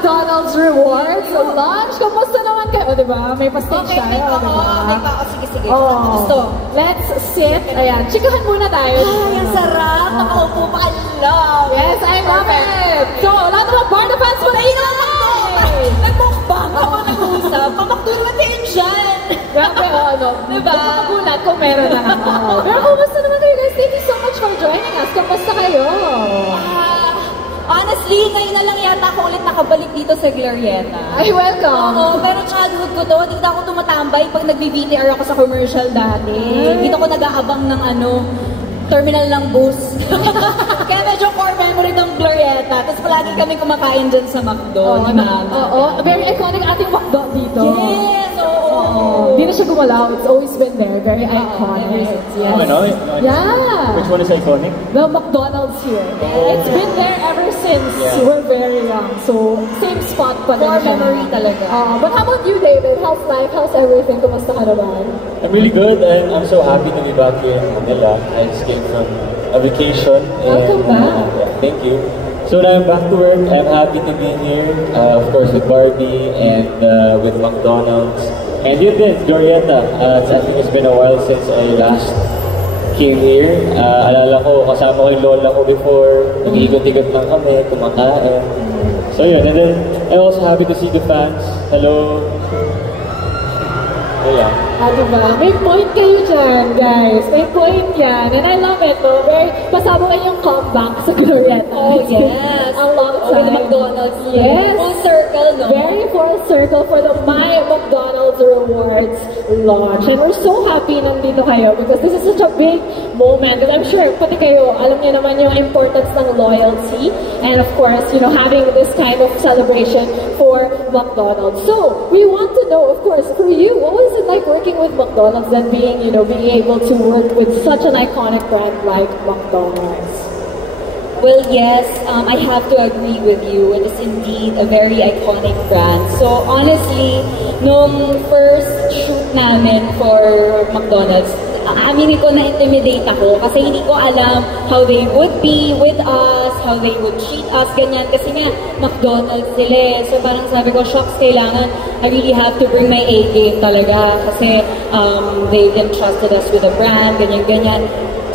McDonald's rewards lunch. Kamusta naman kayo? O, diba? May pa-stage tayo. May pa ako. May pa ako. Sige. Gusto. Let's sit. Ayan. Chikahan muna tayo. Ay, ang sarap. Nakaupo pa. I love. Yes, I love it. So, lahat ng Barda fans mo na Nagmukbang ako nag-uusap. Pamakdo naman din dyan. Grabe, diba? Magulat kung meron na ako. Pero kumusta naman kayo guys? Thank you so much for joining us. Kamusta kayo? Honestly, ngayon na lang yata ako ulit nakabalik dito sa Glorieta. Ay, welcome. Oo, pero childhood ko to. Dito ako tumatambay pag nag-VTR ako sa commercial dati. Dito ko nag-aabang ng terminal ng bus. Kaya medyo core memory ng Glorieta. Tapos palagi kami kumakain dyan sa McDo. Oo, very iconic ating McDo dito. Yes, oo. Hindi na siya gumalaw. It's always been there. Very iconic. Yes. Yeah. Which one is iconic? The McDonald's here. It's been there ever since we're very young. So, same spot pa din Core siya. memory talaga. But how about you, David? How's life? How's everything? Kumusta ka naman? I'm really good and I'm so happy to be back here in Manila. I just came from a vacation. Welcome back. Thank you. So now I'm back to work. I'm happy to be here, of course, with Barbie and with McDonald's. And yun din, Glorieta. I think it's been a while since I last came here. Alala ko, kasama ko yung lola ko before. Nag-igot-igot lang kami, kumakain. So yun, and then I'm also happy to see the fans. Hello. Yeah. Diba? May point kayo dyan, guys. May point yan. And I love it, no? Very, pasabog yung comeback sa Glorieta. Oh, yes. A long time. With the McDonald's. Yes. Full circle, no? Very full circle for the My McDonald's Rewards launch. And we're so happy nandito kayo because this is such a big moment. And I'm sure, pati kayo, alam niyo naman yung importance ng loyalty. And of course, you know, having this kind of celebration for McDonald's. So, we want to know, of course, for you, what was it like working with McDonald's and being, you know, being able to work with such an iconic brand like McDonald's? Well, yes, I have to agree with you. It is indeed a very iconic brand. So honestly, nung first shoot namin for McDonald's, aminin ko na-intimidate ako kasi hindi ko alam how they would be with us, how they would treat us, ganyan. Kasi nga, McDonald's sila. So parang sabi ko, shucks, kailangan, I really have to bring my A-game talaga kasi they've entrusted us with a brand, ganyan-ganyan.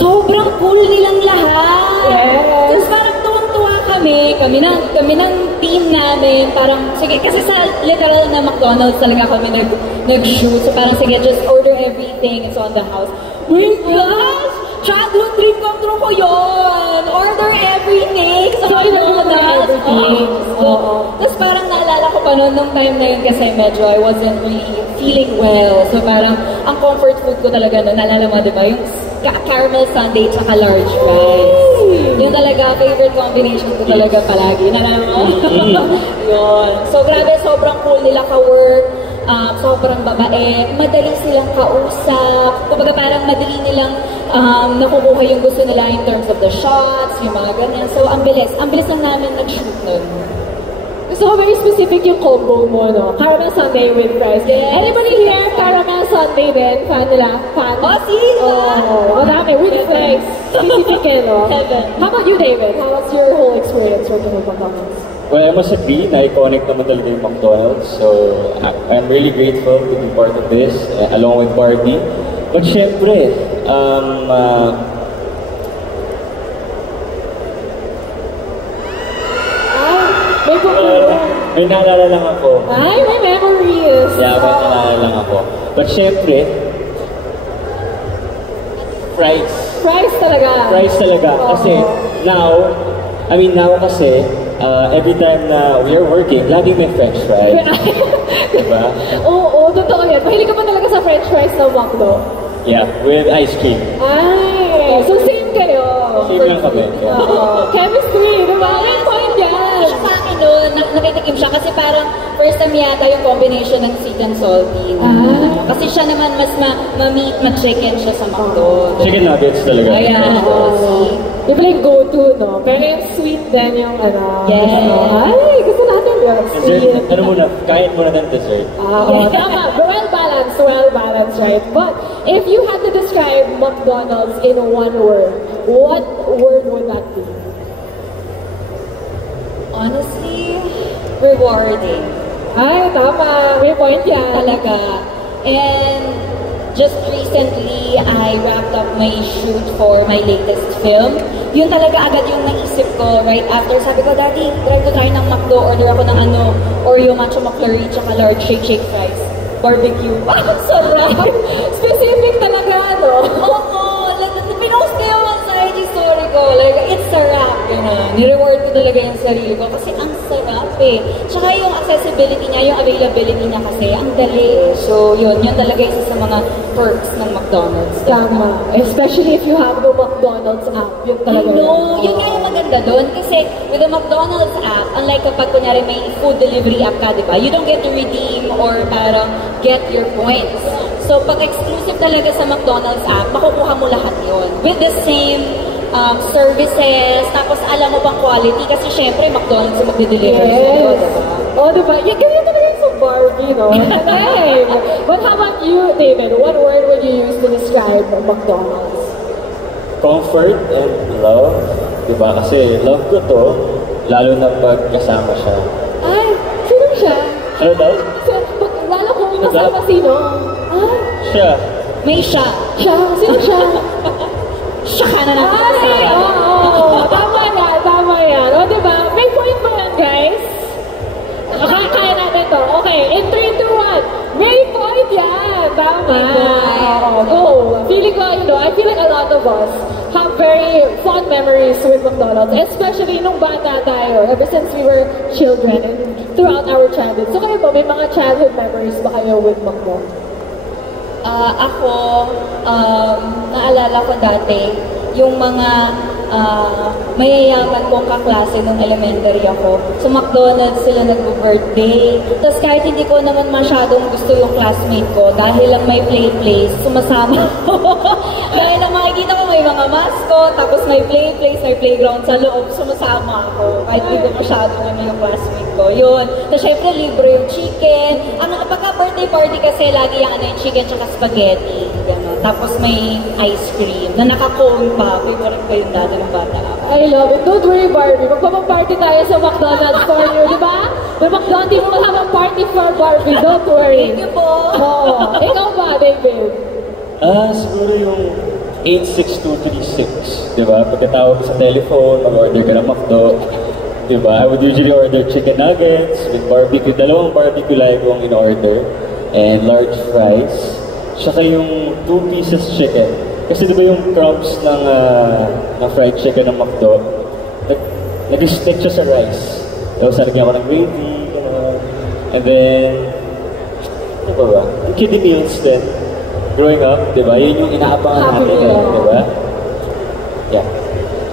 Sobrang cool nilang lahat. Yes. Tapos parang tuwang-tuwa kami ng team namin, parang, sige, kasi sa literal na McDonald's talaga kami nag-shoot. So parang, sige, just order everything, it's on the house. Wait, gosh! Childhood dream come true ko yun! Order everything sa McDonald's! Tapos parang naalala ko pa noon, nung time na yun kasi medyo I wasn't really feeling well. So parang, ang comfort food ko talaga noon, naalala mo, diba? Yung caramel sundae tsaka large fries. Yun talaga, favorite combination ko talaga palagi. Nalala mo? Yun. So grabe, sobrang cool nila ka-work. Sobrang babae. Madali silang kausap. Kumbaga parang madali nilang nakukuha yung gusto nila in terms of the shots, yung mga ganyan. So ang bilis. Ang bilis lang namin nag-shoot nun. So, very specific yung combo mo, no? Caramel sundae with fries. Yes. Anybody here, caramel sundae din? Fan nila? Fan? Oh, see? Madami. With fries. Specific eh, no? How about you, David? How was your whole experience working with McDonald's? Well, I must agree na iconic naman talaga yung McDonald's. So, I'm really grateful to be part of this, along with Barbie. But syempre, may naalala lang ako. Ay, may memories! Yeah, may naalala lang ako. But syempre, fries. Fries talaga. Fries talaga. Kasi now kasi, every time na we are working, laging may french fries. Diba? Oo, totoo yan. Mahilig ka pa talaga sa french fries na McDo? Yeah, with ice cream. Ay, so same kayo. Same lang kami. Chemistry, diba? May point yan. Sa akin noon, nakitikim siya kasi parang first time yata yung combination ng sweet and salty. Kasi siya naman mas ma-meat, ma-chicken siya sa McDo. Chicken nuggets talaga. Ayan. Di ba like go-to, no? Pero yung sweet din yung ano. Yes. Ay, gusto natin yung sweet. Ano muna, kain muna ng dessert. Tama. Well balanced, right? But if you had to describe McDonald's in one word, what word would that be? Honestly, rewarding. Ay, tama. May point yan. Talaga. And just recently, I wrapped up my shoot for my latest film. Yun talaga agad yung naisip ko right after. Sabi ko, Daddy, drive ko tayo ng McDo, order ako ng Oreo Macho McFlurry, tsaka large shake fries. Barbecue. Wow, sarap! Specific talaga, no? Oo, pinost ko yung sa IG story ko. Like, it's sarap, gano'n. Ni-reward ko talaga yung sarili ko kasi ang sarap eh. Tsaka yung accessibility niya, yung availability niya kasi, ang dali eh. So, yun talaga isa sa mga perks ng McDonald's. Tama. Especially if you have the McDonald's app. Yun talaga. I know. Yun nga yung maganda doon. Kasi with the McDonald's app, unlike kapag kunyari may food delivery app ka, di ba? You don't get to redeem or parang get your points. So, pag exclusive talaga sa McDonald's app, makukuha mo lahat yun. With the same services, tapos alam mo bang quality, kasi syempre, McDonald's yung magde-deliver sa'yo, diba? Oh, diba? Yung ganyan talaga yung sa Barbie, no? But how about you, David? What word would you use to describe McDonald's? Comfort and love. Diba? Kasi love ko to, lalo na pag kasama siya. Ay, sino siya? Ano daw? Lalo kung kasama sino? Ah? Siya. May siya. Siya? Sino siya? Siya ka na natin. Ay, oo. Tama yan. O, diba? May point ba yan, guys? Kaya natin to. Okay, in 3, 2, 1. May point yan. Tama. Oo, go. Feeling ko, I feel like a lot of us have very fond memories with McDonald's, especially nung bata tayo, ever since we were children and throughout our childhood. So kayo po, may mga childhood memories ba kayo with McDonald's? Ako, naalala ko dati, yung mga mayayaman kong kaklase nung elementary ako. Sa McDonald's sila nag-birthday. Tapos kahit hindi ko naman masyadong gusto yung classmate ko, dahil lang may play place, sumasama ako. Dahil lang makikita ko may mga mascot, tapos may play place, may playground sa loob, sumasama ako. Kahit hindi ko masyadong yung classmate ko. Yun. Tapos syempre, libre yung chicken. Pagka-birthday party kasi, lagi yung chicken tsaka spaghetti. Gano'n. Tapos may ice cream na naka-cone pa. Favorite ko yung dati ng bata. I love it. Don't worry, Barbie. Magpapag-party tayo sa McDonald's for you, di ba? The McDonald's will have a party for Barbie. Don't worry. Thank you po. Oh, ikaw ba, David? Siguro yung 86236, di ba? Pagkatawag sa telephone, mag-order ka ng McDo, di ba? I would usually order chicken nuggets with barbecue, dalawang barbecue live kong in-order, and large fries. Tsaka yung 2 pieces chicken. Kasi di ba yung crumbs ng fried chicken ng McDo, nag-stick siya sa rice. Tapos nalagyan ko ng gravy, and then, ano ba? Yung kiddie meals din. Growing up, di ba? Yun yung inaabangan natin, di ba? Yeah.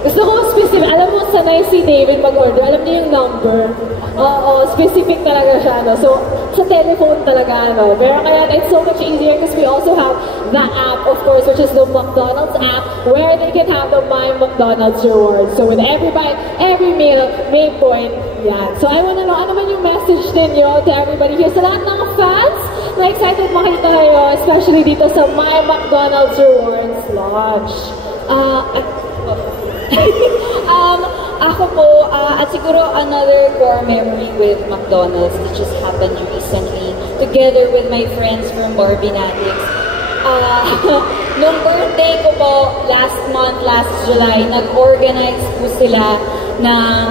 Gusto ko specific. Alam mo, sanay si David mag-order. Alam niyo yung number. Oo, specific talaga siya, no? So, sa telephone talaga, no? Pero kaya it's so much easier because we also have the app, of course, which is the McDonald's app, where they can have the My McDonald's rewards. So, with every bite, every meal, may point. Yan. So, I wanna know, ano man yung message ninyo to everybody here sa lahat ng fans na excited makita kayo, especially dito sa My McDonald's Rewards launch. Ako po, at siguro another core memory with McDonald's that just happened recently, together with my friends from Barbie Natics. Nung birthday ko po, last July, nag-organize po sila ng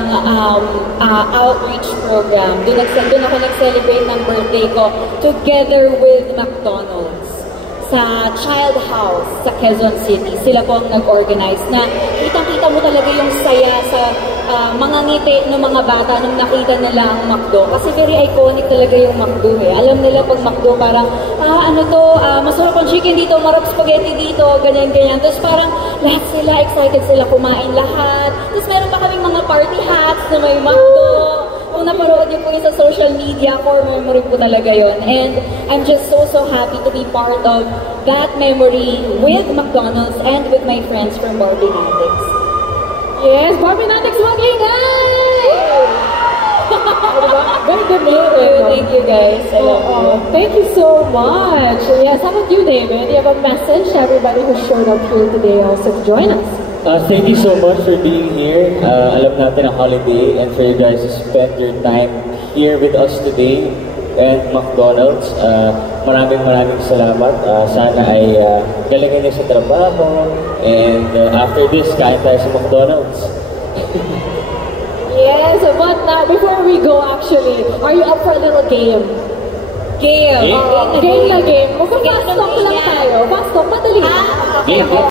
outreach program. Doon ako nag-celebrate ng birthday ko together with McDonald's sa Child House sa Quezon City. Sila po ang nag-organize na kitang-kita mo talaga yung saya sa mga ngiti ng mga bata nung nakita nila ang McDo. Kasi very iconic talaga yung McDo eh. Alam nila pag McDo parang, masarap ang chicken dito, marap spaghetti dito, ganyan-ganyan. Tapos parang lahat sila, excited sila kumain lahat. Tapos meron pa kaming mga party hats na may McDo. Kung napanood niyo po yung sa social media, core memory po talaga yon. And I'm just so happy to be part of that memory with McDonald's and with my friends from Barbie Natics. Yes, Barbie Natics mag-ingay! Very good name. Thank you guys. I love you. Thank you so much. Yes, how about you, David? You have a message to everybody who showed up here today also to join us. Thank you so much for being here. Alam natin ang holiday and for you guys to spend your time here with us today and McDonald's. Maraming salamat. Sana ay galingan niyo sa trabaho and after this, kain tayo sa McDonald's. Yes, but now, before we go actually, are you up for a little game? Game. Game na game. Mag-fast talk lang tayo. Fast talk, madali. Game.